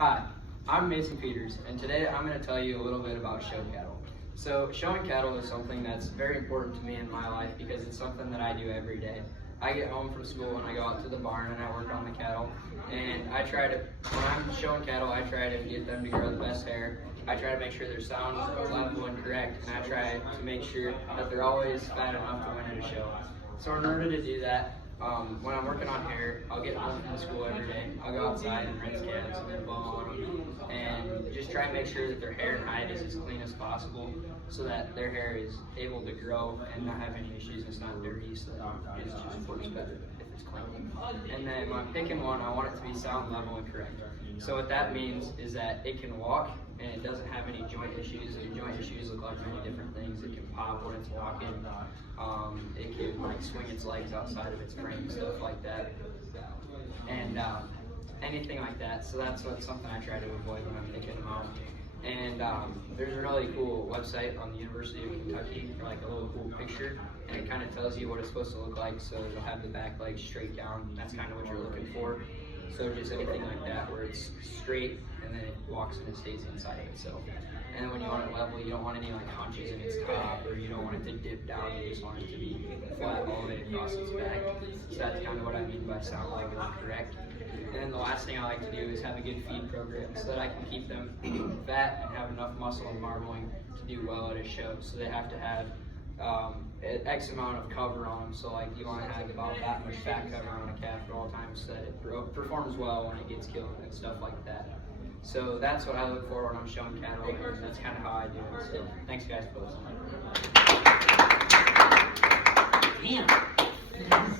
Hi, I'm Mason Peters, and today I'm going to tell you a little bit about show cattle. So, showing cattle is something that's very important to me in my life because it's something that I do every day. I get home from school and I go out to the barn and I work on the cattle, and when I'm showing cattle, I try to get them to grow the best hair. I try to make sure their sound is level and correct, and I try to make sure that they're always fat enough to win at a show. So in order to do that, when I'm working on hair, I'll get home from school every day. I'll go outside and rinse calves and then blow on them, and just try and make sure that their hair and hide is as clean as possible, so that their hair is able to grow and not have any issues. It's not dirty, so that it just works better if it's clean. And then when I'm picking one, I want it to be sound, level, and correct. So what that means is that it can walk and it doesn't have any joint issues. And joint issues look like many different things. It can pop when it's walking. It can like swing its legs outside of its frame, stuff like that, and anything like that. So that's something I try to avoid when I'm picking them out. And there's a really cool website on the University of Kentucky, like a little cool picture, and it kind of tells you what it's supposed to look like. So it'll have the back legs straight down. That's kind of what you're looking for. So just anything like that where it's straight and then it walks and it stays inside of itself. And then when you want it level, you don't want any like hunches in its top, or you don't want it to dip down. You just want it to be flat all the way across its back. So that's kind of what I mean by sound, level, and correct. And then the last thing I like to do is have a good feed program so that I can keep them fat and have enough muscle and marbling to do well at a show. So they have to have X amount of cover on them. So like you want to have about that much fat cover on a calf at all times so that it performs well when it gets killed and stuff like that. So that's what I look for when I'm showing cattle, and that's kind of how I do it. So thanks guys for listening. Damn.